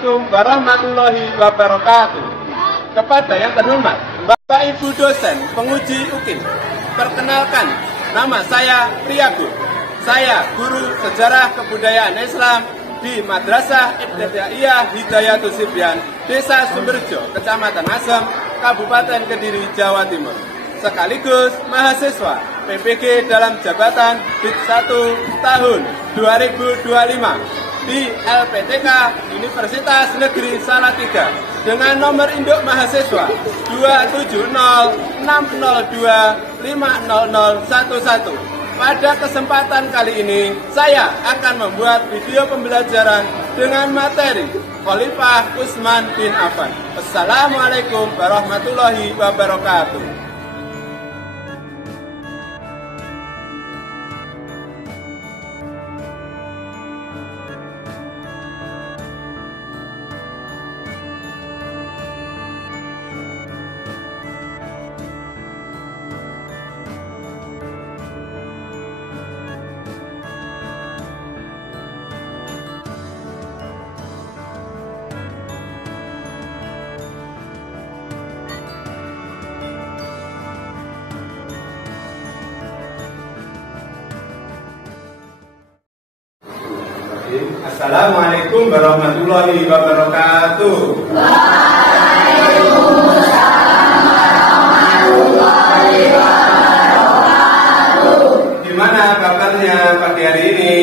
Assalamualaikum warahmatullahi wabarakatuh. Kepada yang terhormat Bapak Ibu dosen penguji UKIM, perkenalkan, nama saya Priyagur. Saya guru sejarah kebudayaan Islam di Madrasah Ibtidaiyah Hidayatus Sibyan, Desa Sumberjo, Kecamatan Asem, Kabupaten Kediri, Jawa Timur. Sekaligus mahasiswa PPG dalam jabatan DIT 1 tahun 2025 di LPTK Universitas Negeri Salatiga dengan nomor induk mahasiswa 27026025011. Pada kesempatan kali ini saya akan membuat video pembelajaran dengan materi Khalifah Utsman bin Affan. Assalamualaikum warahmatullahi wabarakatuh. Assalamualaikum warahmatullahi wabarakatuh. Waalaikumsalam warahmatullahi wabarakatuh. Gimana kabarnya pagi hari ini?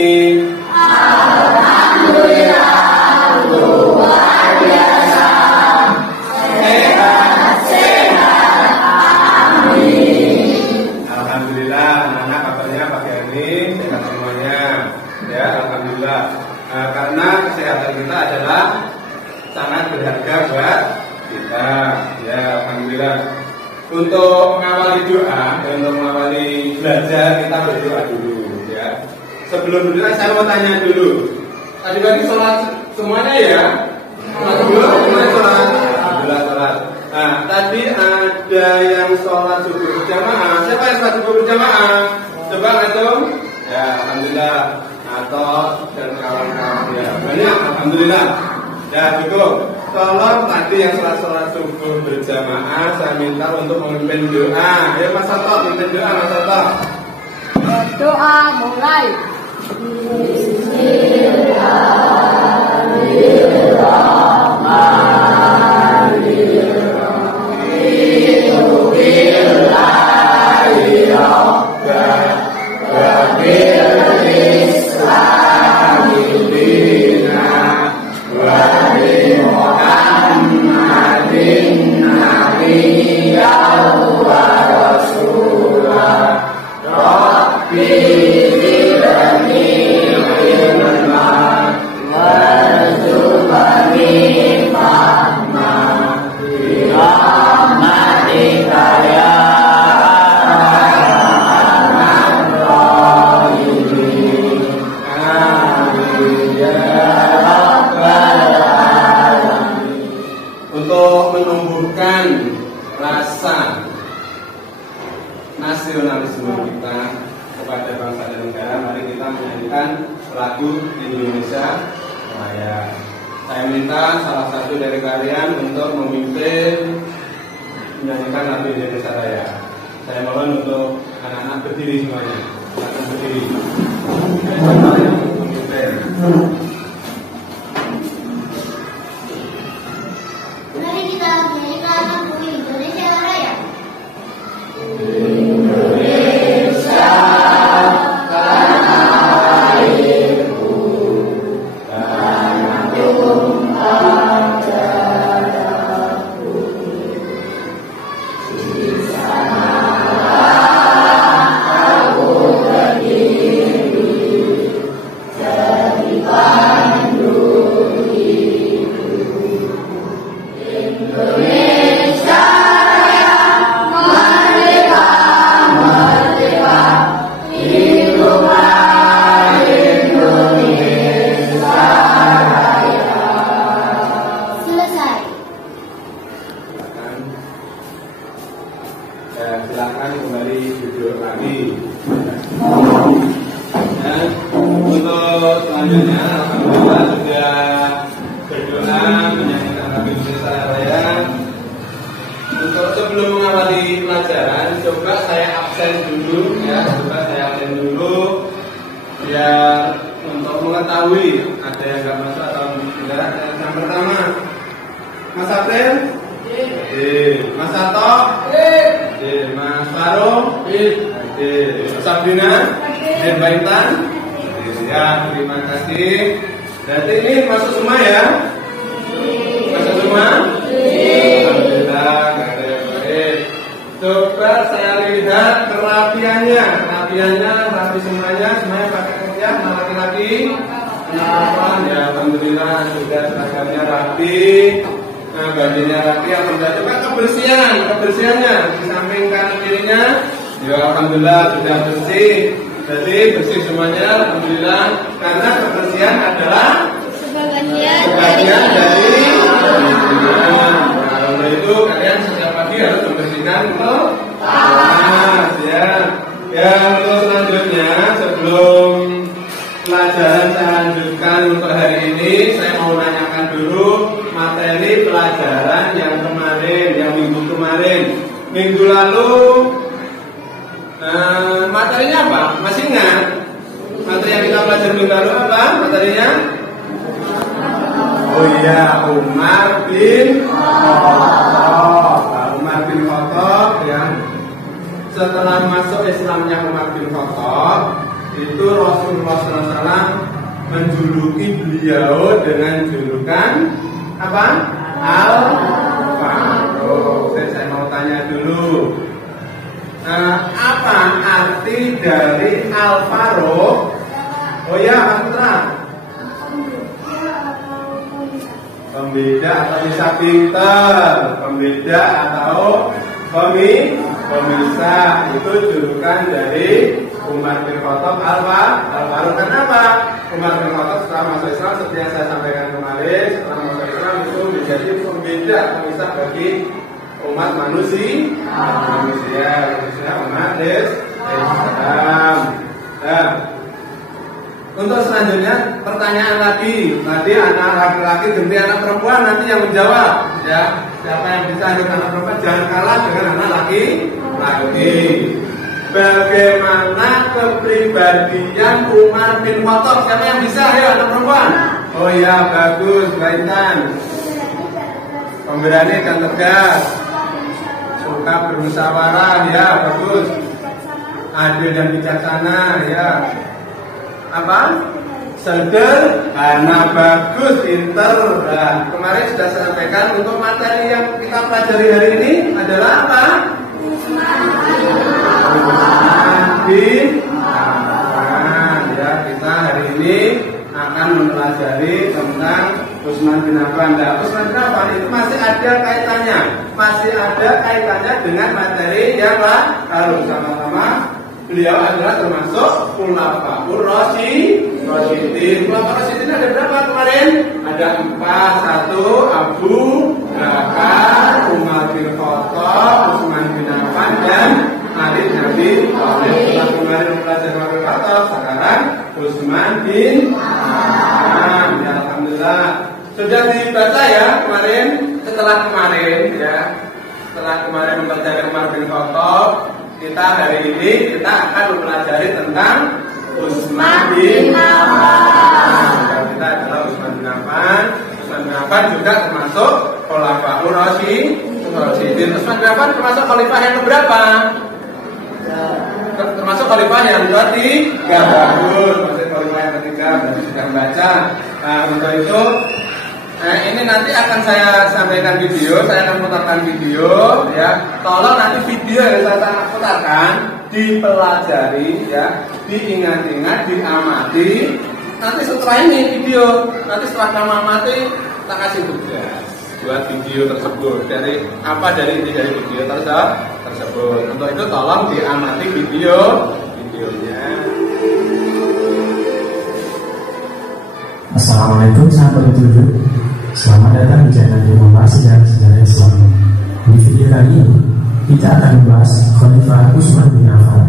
Alhamdulillah, luar biasa. Sehat, amin. Alhamdulillah, anak-anak kabarnya pagi hari ini sehat semuanya. Ya, alhamdulillah. Karena kesehatan kita adalah sangat berharga buat kita. Ya, alhamdulillah. Untuk mengawali doa dan untuk mengawali belajar, kita berdoa dulu. Ya. Sebelum berdoa, saya mau tanya dulu. Tadi pagi sholat semuanya ya? Sholat dulu, semuanya sholat. Alhamdulillah sholat. Nah, tadi ada yang sholat subuh berjamaah. Siapa yang sholat subuh berjamaah? Coba langsung. Ya, alhamdulillah. Atau dan kawan-kawan ya banyak, alhamdulillah. Ya betul. Tolong tadi yang sholat subuh berjamaah saya minta untuk memimpin doa. Ya Mas Soto, memimpin doa Mas Soto. Doa mulai. Untuk menumbuhkan rasa nasionalisme kita kepada bangsa dan negara, mari kita menyanyikan lagu Indonesia Raya. Saya minta salah satu dari kalian untuk memimpin menyanyikan lagu Indonesia Raya. Saya mohon untuk anak-anak berdiri semuanya. Silakan berdiri. Memimpin. Mari kita menyanyikan lagu Indonesia Raya. Silakan kembali duduk lagi. Dan untuk selanjutnya, alhamdulillah sudah berdoa menyanyikan lagu Indonesia Raya. Untuk sebelum mengawali pelajaran, coba saya absen dulu ya, biar untuk mengetahui ada yang nggak masuk atau tidak. Yang pertama, Mas April, Mas Sato, Mas Farouk, Mas Sabrina, Mbak Intan. Ya, terima kasih. Berarti ini masuk semua ya? Masuk semua? Alhamdulillah, nggak ada yang baik. Coba saya lihat kerapiannya, rapi semuanya pakai kopiah. Nah, laki-laki, perempuan ya, alhamdulillah sudah seragamnya rapi. Nah, bajunya rapi, alhamdulillah. Coba kebersihannya di samping kanan kirinya, ya alhamdulillah sudah bersih. Jadi bersih semuanya, alhamdulillah. Karena kebersihan adalah sebagian dari kalau itu kalian setiap pagi harus membersihkan kelas ya. Ya, untuk selanjutnya sebelum pelajaran saya lanjutkan untuk hari ini, saya mau nanyakan dulu materi pelajaran yang kemarin, yang minggu kemarin. Minggu lalu materinya apa? Masih ingat? Materi yang kita pelajari minggu lalu apa? Materinya? Oh iya, Umar bin Khattab ya. Setelah masuk Islamnya Umar bin Khattab, itu Rasulullah SAW menjuluki beliau dengan julukan apa? Al-Faruq. Saya mau tanya dulu, apa arti dari Al-Faruq? Oh ya, Mas Putra. Pembeda atau bisa pinter, pembeda atau pemisah, itu julukan dari Umar bin Khattab Al-Faruq. Kenapa? Umar bin Khattab setelah masuk Islam, seperti yang saya sampaikan kemarin, setelah masuk Islam itu menjadi pembeda, pemisah bagi umat manusia umat Islam. Nah, untuk selanjutnya pertanyaan lagi. Tadi anak laki-laki ganti anak perempuan, nanti yang menjawab ya. Siapa yang bisa dengan anak perempuan jangan kalah dengan anak laki-laki. Bagaimana kepribadian Umar bin Khattab? Siapa yang bisa ya anak perempuan? Oh ya, bagus, Mbak Intan. Pemberani dan tegas, suka bermusyawarah ya, bagus. Adil dan bijaksana ya. Apa? Sederhana, bagus, pinter. Nah, kemarin sudah saya sampaikan untuk materi yang kita pelajari hari ini adalah apa? Utsman bin Affan. Ya, kita hari ini akan mempelajari tentang Utsman bin Affan. Nah, Utsman bin Affan itu masih ada kaitannya dengan materi yang lalu. Sama-sama beliau adalah termasuk Khulafaur Rasyidin. Khulafaur Rasyidin ada berapa kemarin? Ada 4. 1 Abu Bakar, Umar bin Khattab, Utsman bin Affan, dan Ali bin Abi Thalib. Kemarin belajar Umar bin Khattab, sekarang Utsman bin Affan. Ya, alhamdulillah. Sudah dibaca ya kemarin. Setelah kemarin mempelajari Umar bin Khattab, kita hari ini kita akan mempelajari tentang Utsman bin Affan. Kita adalah Utsman bin Affan. Utsman bin Affan juga termasuk Khulafaur Rasyidin. Utsman bin Affan termasuk khalifah yang keberapa? Termasuk khalifah yang ketiga. Bagus, masih khalifah yang ketiga. Berarti sudah membaca. Nah, untuk itu ini nanti akan saya sampaikan video, saya akan putarkan video ya. Tolong nanti video yang saya putarkan dipelajari ya, diingat-ingat, diamati. Nanti setelah ini video, nanti setelah kamu amati, kita kasih tugas buat video tersebut. Dari inti dari video tersebut. Untuk itu tolong diamati videonya. Assalamualaikum sahabat petunjuk. Selamat datang di channel Informasi dan Sejarah Islam. Di video kali ini kita akan membahas Khalifah Utsman bin Affan.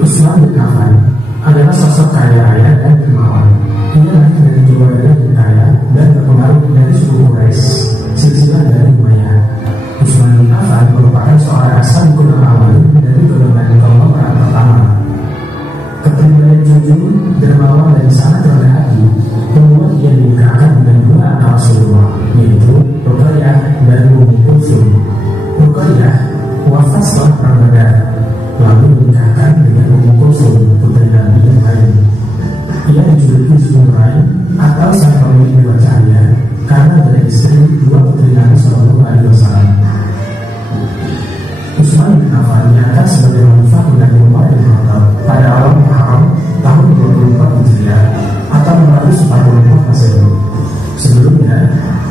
Utsman bin Affan adalah sosok kaya raya dan dermawan. Ia lahir dari keluarga yang kaya dan terpengaruh bersama perang Badar, lalu menikahkan dengan Ummu Kulsum, putri Nabi yang lain. Ia dijuluki Zunurai atau sang pemilik dewa cahaya karena beristri dua putri Nabi Shallallahu Alaihi Wasallam. Utsman bin Affan diangkat sebagai khalifah mengganti Umar bin Khattab pada awal Muharram tahun 24 Hijriah atau 444 Masehi. Sebelumnya,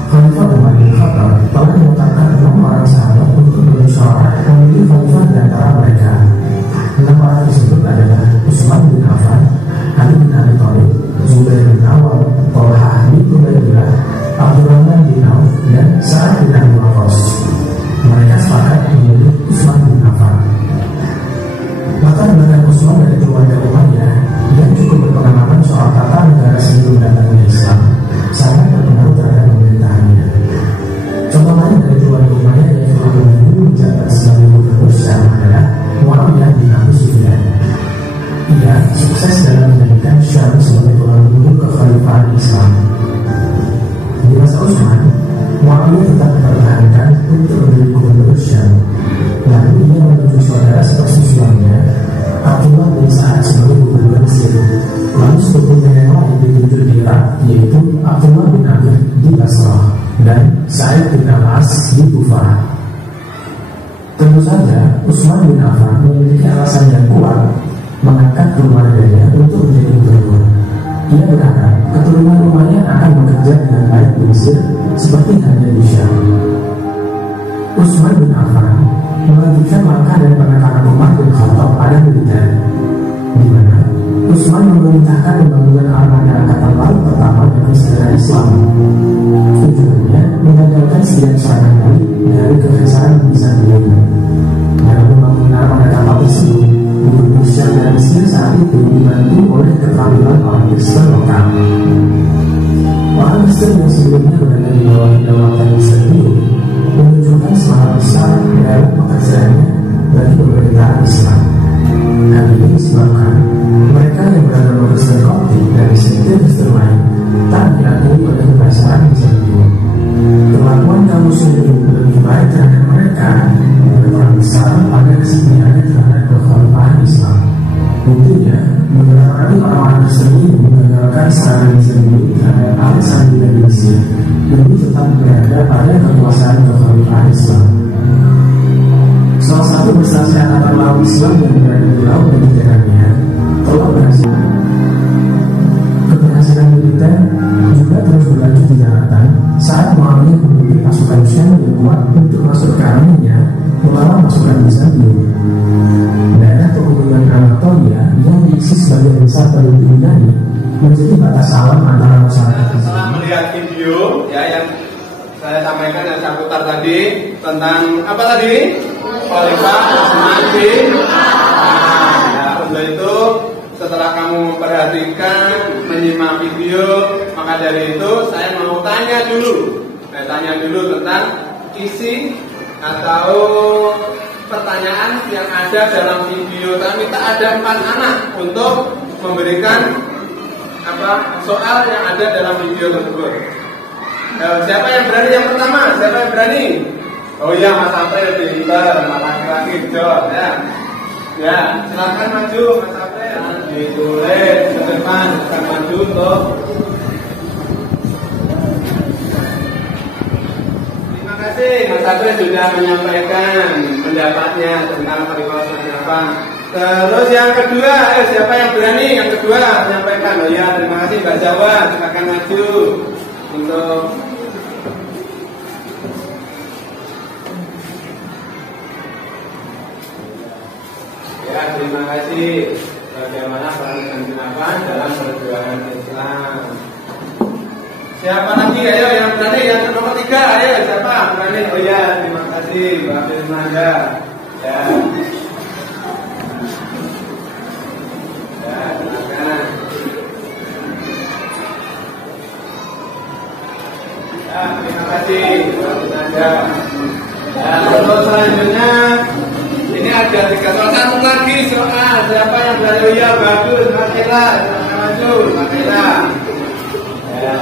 Khalifah Umar bin Khattab telah menetapkan 6 orang sahabat untuk bermusyawarah memilih khalifah di antara mereka. 6 orang tersebut adalah Utsman bin Affan, Ali bin Abi Thalib, Zubair bin Awam, Thalhah bin Ubaidillah, Abdurrahman bin Auf, dan Sa'ad bin Abi Waqqas. Mereka sepakat memilih Utsman bin Affan. Latar belakang Utsman dari keluarga Umayyah yang cukup berpengalaman soal tata negara sebelum datangnya Islam sangat berpengaruh terhadap pemerintahannya. Contoh lain dari keluarga Umayyah yang telah dulu menjabat sebagai gubernur Syam adalah Muawiyah bin Abi Sufyan. Ia sukses dalam menjadikan Syam sebagai tulang punggung kekhalifahan Islam. Di masa Utsman, Muawiyah tetap mempertahankan untuk menjadi gubernur Syam. Lalu ia menunjuk saudara sepersusuannya, Abdullah bin Sa'ad sebagai gubernur Mesir. Lalu sepupunya yang lain ditunjuk di Irak, yaitu Abdullah bin Amir di Basrah dan Sa'id bin Al-As di Kufah. Tentu saja, Utsman bin Affan memiliki alasan yang kuat mengangkat keluarganya untuk menjadi gubernur. Ia berharap keturunan Umayyah akan bekerja dengan baik di Mesir seperti halnya di Syam. Utsman bin Affan melanjutkan langkah dan penekanan Umar bin Khattab pada militer, di mana Utsman memerintahkan pembangunan armada angkatan laut pertama dengan sejarah Islam. Tujuannya menggagalkan sekian serangan balik dari kekaisaran Bizantium. Dalam pembangunan armada kapal tersebut, gubernur Syam dan Mesir saat itu dibantu oleh keterampilan orang Kristen lokal. Orang Kristen yang sebelumnya berada di bawah kedaulatan Bizantium menunjukkan semangat besar dalam pekerjaannya bagi pemerintahan Islam. Hal ini disebabkan mereka yang beragama Kristen Koptik dari sekte Kristen lain tak diakui oleh kekaisaran Bizantium. Perlakuan kaum muslimin lebih baik terhadap mereka berperan besar pada kesetiaannya terhadap kekhalifahan Islam. Buktinya, beberapa kali orang-orang Kristen ini menggagalkan serangan Bizantium terhadap Alexandria di Mesir demi tetap berada pada kekuasaan kekhalifahan Islam. Salah satu prestasi angkatan laut Islam yang berada di laut Mediterania telah berhasil. Keberhasilan militer juga terus berlanjut di daratan saat Muawiyah memiliki pasukan Syam yang kuat untuk masuk ke Armenia melawan pasukan Bizantium. Daerah pegunungan Anatolia yang diisi sebagian besar penduduk Yunani menjadi batas alam antara masyarakat. Setelah melihat video ya yang saya sampaikan dan saya putar tadi tentang apa tadi? Khalifah Utsman bin Affan. Nah, untuk itu setelah kamu perhatikan, menyimak video, maka dari itu saya mau tanya dulu. Saya tanya dulu tentang isi atau pertanyaan yang ada dalam video. Kami tak ada 4 anak untuk memberikan soal yang ada dalam video tersebut. Siapa yang berani yang pertama? Siapa yang berani? Oh iya, Mas April pintar, laki-laki jawab ya. Ya, silakan maju Mas April. Ditulis ke depan, silakan maju untuk. Terima kasih Mas April sudah menyampaikan pendapatnya tentang Khalifah Utsman bin Affan. Terus yang kedua, siapa yang berani? Yang kedua menyampaikan. Oh ya, terima kasih Mbak Jawa, silakan maju untuk. Ya, terima kasih. Bagaimana peran Utsman bin Affan dalam perjuangan Islam? Siapa lagi? Ayo yang berani, yang nomor 3. Ayo siapa berani? Oh ya, terima kasih Mbak Firmanda. Ya. Ya, silakan. Ya, terima kasih Mbak Firmanda. Ya, terus selanjutnya ini ada 3 soal, satu lagi soal. Siapa yang berani? Oh ya, bagus, Makila. Silakan maju, Makila. Ya.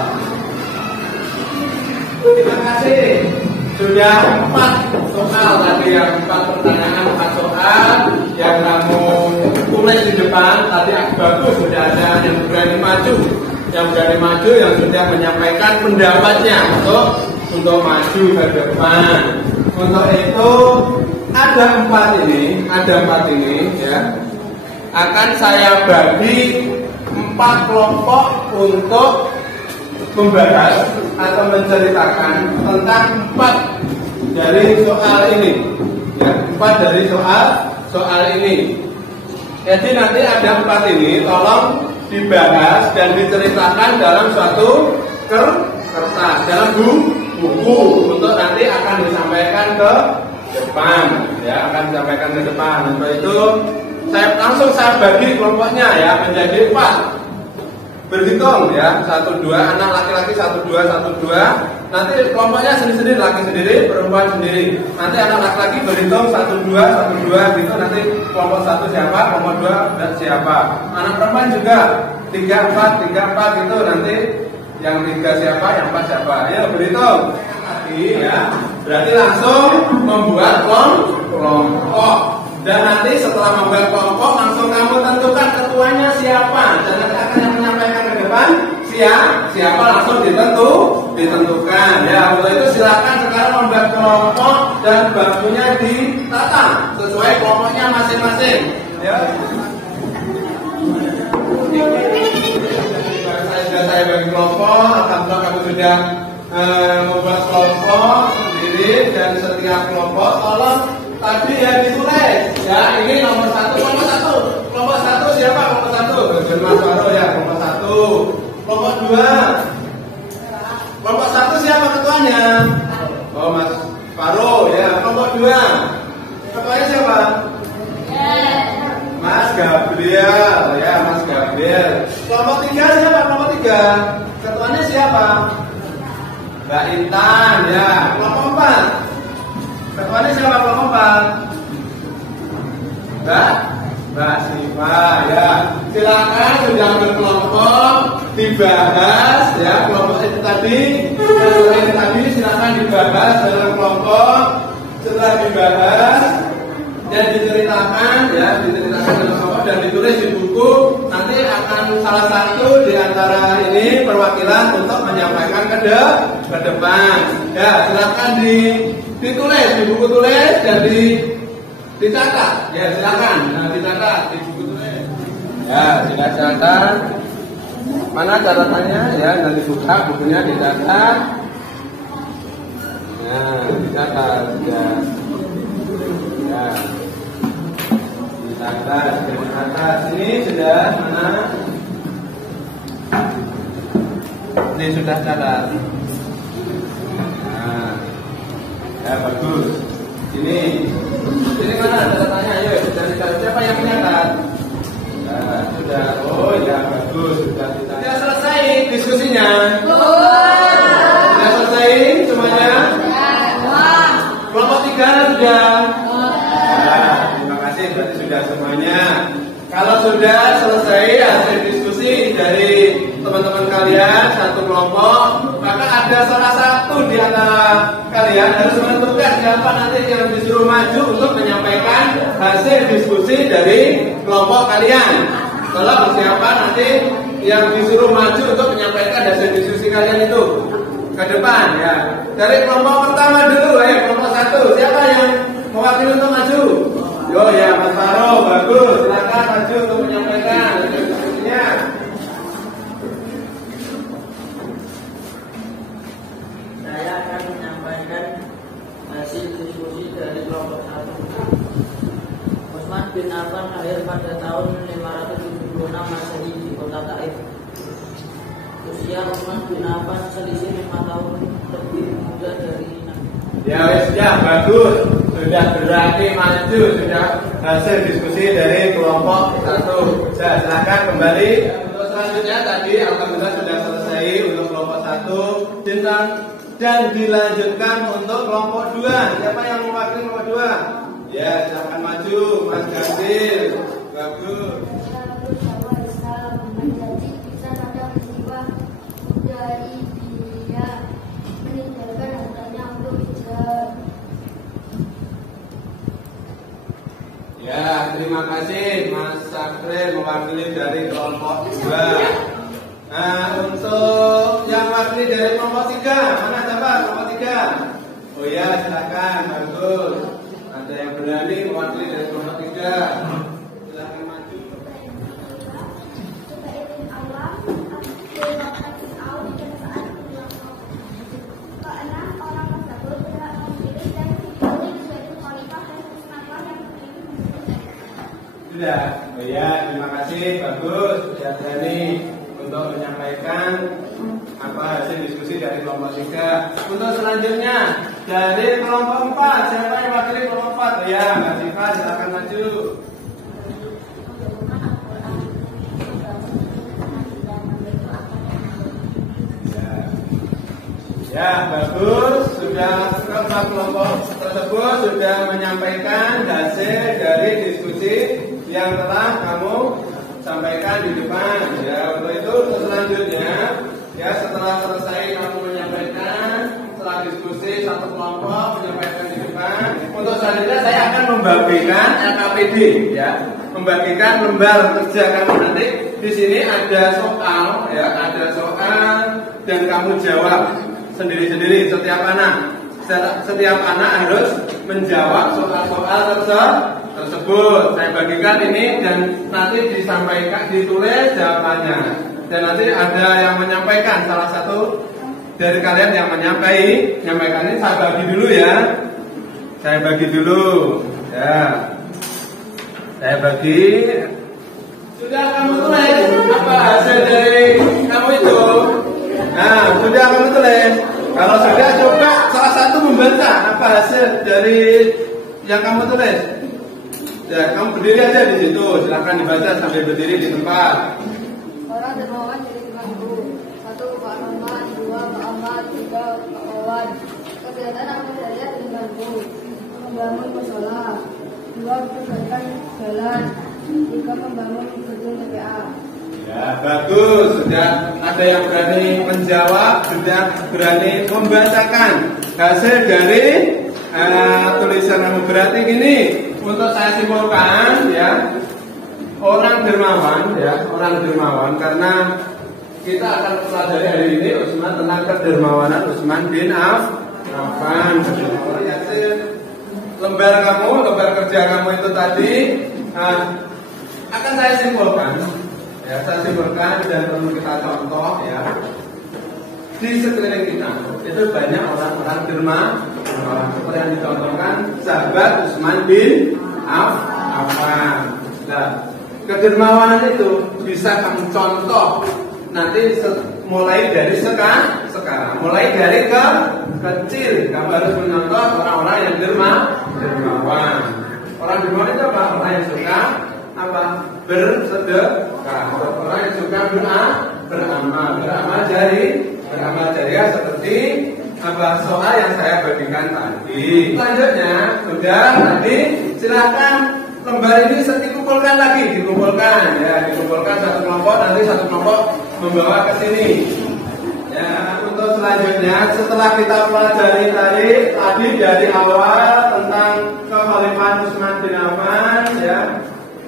Terima kasih. Sudah 4 soal tadi yang 4 pertanyaan, 4 soal yang kamu tulis di depan tadi bagus, sudah ada yang berani maju, yang sudah menyampaikan pendapatnya untuk maju ke depan. Untuk itu ada 4 ini ya. Akan saya bagi 4 kelompok untuk membahas atau menceritakan tentang 4 dari soal ini ya, 4 dari soal ini. Jadi nanti ada 4 ini tolong dibahas dan diceritakan dalam suatu kertas, dalam buku untuk nanti akan disampaikan ke depan ya, akan disampaikan ke depan. Untuk itu saya bagi kelompoknya ya menjadi 4. Berhitung ya, 1, 2, anak laki-laki 1, 2, 1, 2. Nanti kelompoknya sendiri-sendiri, laki sendiri, perempuan sendiri. Nanti anak laki-laki berhitung 1, 2, 1, 2 gitu. Nanti kelompok 1 siapa, kelompok 2 dan siapa. Anak perempuan juga 3, 4, 3, 4 gitu. Nanti yang 3 siapa, yang 4 siapa. Ayo berhitung. Ya, berarti langsung membuat kelompok. Dan nanti setelah membuat kelompok langsung kamu tentukan ketuanya siapa. Dan nanti akan yang menyampaikan ke depan siapa langsung ditentukan. Ya, untuk itu silakan sekarang membuat kelompok dan bakunya ditata sesuai kelompoknya masing-masing. Ya. Saya bagi kelompok. Alhamdulillah kamu sudah membuat kelompok sendiri dan setiap kelompok tolong tadi yang ditulis ya, ini nomor 1, kelompok 1 siapa, kelompok 1 Mas Faro ya, kelompok 1. Kelompok 2, kelompok 1 siapa ketuanya? Oh Mas Faro ya. Kelompok 2 ketuanya siapa? Mas Gabriel ya, Mas Gabriel. Kelompok 3 siapa, kelompok 3 ketuanya siapa? Mbak Intan ya. Kelompok 4 ketuanya siapa, kelompok 4? Mbak Siva ya. Silakan sudah berkelompok dibahas ya, kelompok itu tadi silakan dibahas dalam kelompok. Setelah dibahas dan diceritakan dalam kelompok dan ditulis di buku, nanti akan salah satu di antara ini perwakilan untuk menyampaikan ke depan. Ya, silakan ditulis di buku tulis dan dicatat. Ya, silakan. Nah, dicatat di buku tulis. Ya, dicatat. Mana catatannya? Ya, nanti buka bukunya dicatat. Nah, dicatat ya. Ya. Dicatat. Ini sudah mana? Ini sudah catat. Nah. Ya, bagus. Ini mana catatannya? Ayo, siapa yang mencatat? Nah, sudah. Oh ya, bagus. Sudah selesai diskusinya. Sudah selesai semuanya? Kelompok 3 sudah. Nah, terima kasih, berarti sudah semuanya. Kalau sudah selesai hasil diskusi dari teman-teman kalian satu kelompok, maka ada salah satu di antara kalian harus menentukan siapa nanti yang disuruh maju untuk menyampaikan hasil diskusi dari kelompok kalian. Kalau siapa nanti yang disuruh maju untuk menyampaikan hasil diskusi kalian itu ke depan ya. Dari kelompok pertama dulu kelompok 1. Siapa yang mewakili untuk maju? Yo ya, Mas Faro, bagus. Silakan maju untuk menyampaikan hasil diskusinya. Saya akan menyampaikan hasil diskusi dari kelompok 1. Utsman bin Affan lahir pada tahun 576 Masehi di kota Taif. Usia Utsman bin Affan selisih 5 tahun lebih muda dari Nabi. Ya, bagus. Sudah berarti maju, sudah hasil diskusi dari kelompok 1. Silakan kembali. Untuk selanjutnya tadi alhamdulillah sudah selesai untuk kelompok 1 dan dilanjutkan untuk kelompok 2. Siapa yang mewakili kelompok 2? Ya, silakan maju, Mas Gabil. Bagus. Menjadi bisa ada peristiwa dari dia meninggalkan hartanya untuk hijrah. Ya, terima kasih Mas Sakre mewakili dari kelompok 2. Nah, untuk yang mewakili dari kelompok 3, mana siapa kelompok 3? Oh ya, silakan, bagus. Ada yang berani mewakili dari kelompok 3. Silakan maju. Sudah, oh ya, terima kasih, bagus. Sudah berani untuk menyampaikan hasil diskusi dari kelompok 3. Untuk selanjutnya dari kelompok 4, siapa yang mewakili kelompok 4? Oh ya, Mbak Siva, silakan maju. Ya, bagus. Sudah kelompok tersebut sudah menyampaikan hasil dari diskusi yang telah kamu sampaikan di depan. Ya, untuk itu selanjutnya, ya setelah selesai kamu menyampaikan, setelah diskusi satu kelompok menyampaikan di depan, untuk selanjutnya saya akan membagikan LKPD, ya, membagikan lembar kerja kamu nanti. Di sini ada soal, ya, ada soal dan kamu jawab sendiri-sendiri setiap anak. Setiap anak harus menjawab soal-soal tersebut. Saya bagikan ini dan nanti disampaikan, ditulis jawabannya. Dan nanti ada yang menyampaikan, salah satu dari kalian yang menyampaikan ini saya bagi dulu ya. Saya bagi dulu. Ya. Saya bagi. Sudah kamu tulis apa hasil dari kamu itu? Nah, sudah kamu tulis. Kalau sudah, coba salah satu membaca apa hasil dari yang kamu tulis. Ya, kamu berdiri aja di situ. Silakan dibaca sambil berdiri di tempat. Orang dermawan jadi pembantu. 1 Pak Rahman, 2 Pak Ahmad, 3 Pak Wawan. Kegiatan Ahmad Jaya pembantu. Membangun musola. 2 perbaikan jalan. 3 membangun gedung TPA. Ya, bagus. Sudah ada yang berani menjawab, sudah berani membacakan hasil dari tulisan kamu. Berarti gini, untuk saya simpulkan, ya, orang dermawan, ya, orang dermawan, karena kita akan pelajari hari ini Utsman tentang kedermawanan Utsman bin Affan. Lembar kerja kamu itu tadi akan saya simpulkan. Ya, saya simpulkan dan perlu kita contoh, ya. Di sekeliling kita itu banyak orang-orang dermawan seperti yang dicontohkan sahabat Utsman bin Affan. Nah, kedermawanan itu bisa kamu contoh nanti mulai dari sekarang, mulai dari kecil. Kamu harus mencontoh orang-orang yang dermawan. Orang dermawan itu apa? Orang yang suka bersedekah, orang yang suka beramal jariah seperti soal yang saya bagikan tadi. Selanjutnya sudah tadi, silakan lembar ini dikumpulkan satu kelompok, nanti satu kelompok membawa ke sini. Ya, untuk selanjutnya setelah kita pelajari tadi dari awal tentang kekhalifahan Utsman bin Affan, ya.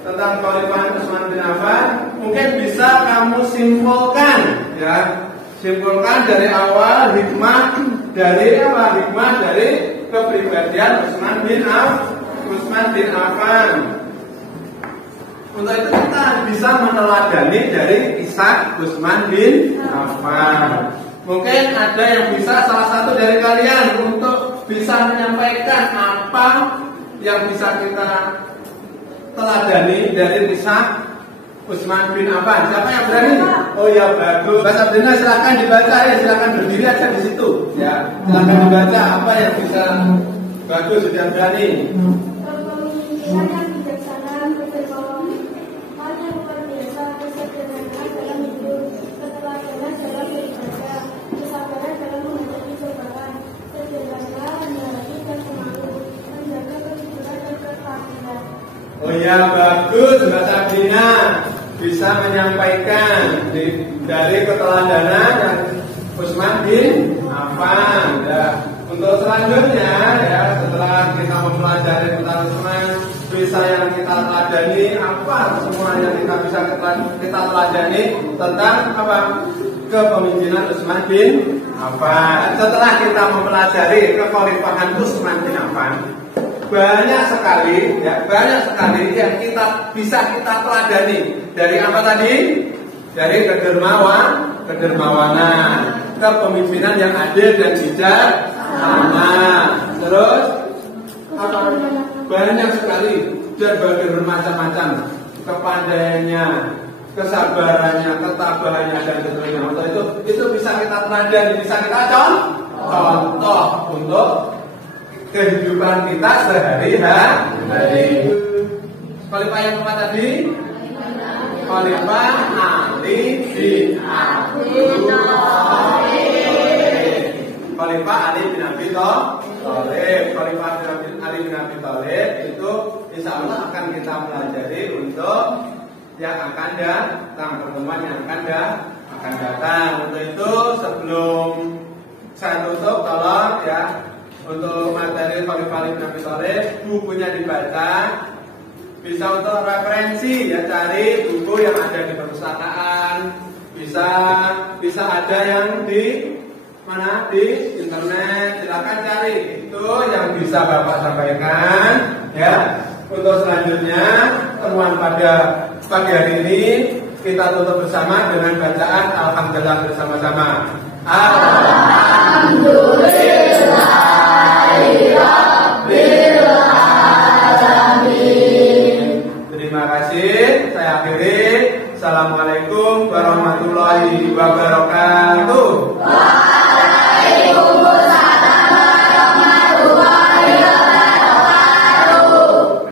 Tentang kekhalifahan Utsman bin Affan, mungkin bisa kamu simpulkan, ya. Simpulkan dari awal hikmah dari kepribadian Utsman bin Affan. Untuk itu kita bisa meneladani dari kisah Utsman bin Affan. Mungkin ada yang bisa, salah satu dari kalian untuk bisa menyampaikan apa yang bisa kita teladani dari kisah Utsman bin Affan. Siapa yang berani? Oh ya, bagus. Mas Abdina, silakan dibaca ya, silakan berdiri aja di situ. Ya, silakan dibaca apa yang bisa. Bagus, sudah berani. Oh ya, bagus Mbak Sabrina, bisa menyampaikan dari keteladanan Utsman bin Affan. Ya. Untuk selanjutnya, ya, setelah kita mempelajari tentang Utsman bisa yang kita teladani, apa semua yang kita bisa kita teladani tentang apa? Kepemimpinan Utsman bin Affan. Setelah kita mempelajari kekhalifahan Utsman bin Affan, banyak sekali yang kita bisa kita teladani dari apa tadi? Dari kedermawanan, kepemimpinan yang adil dan bijaksana. Terus apa? Banyak sekali dan bermacam-macam kepandaiannya, kesabarannya, ketabahannya dan seterusnya. Untuk itu bisa kita teladani, bisa kita contoh untuk kehidupan kita sehari-hari. Khalifah yang pertama tadi, Khalifah Ali bin Abi Thalib. Khalifah Ali bin Abi Thalib. Khalifah Ali bin Abi Thalib itu insya Allah akan kita pelajari untuk yang akan datang, pertemuan yang akan datang. Untuk itu sebelum saya tutup, tolong ya untuk materi Khalifah Ali bin Abi Thalib bukunya dibaca. Bisa untuk referensi ya, cari buku yang ada di perpustakaan. Bisa ada yang di mana, di internet, silakan cari. Itu yang bisa Bapak sampaikan ya. Untuk selanjutnya temuan pada pagi hari ini kita tutup bersama dengan bacaan Alhamdulillah bersama-sama. Terima kasih. Saya akhiri. Assalamualaikum warahmatullahi wabarakatuh.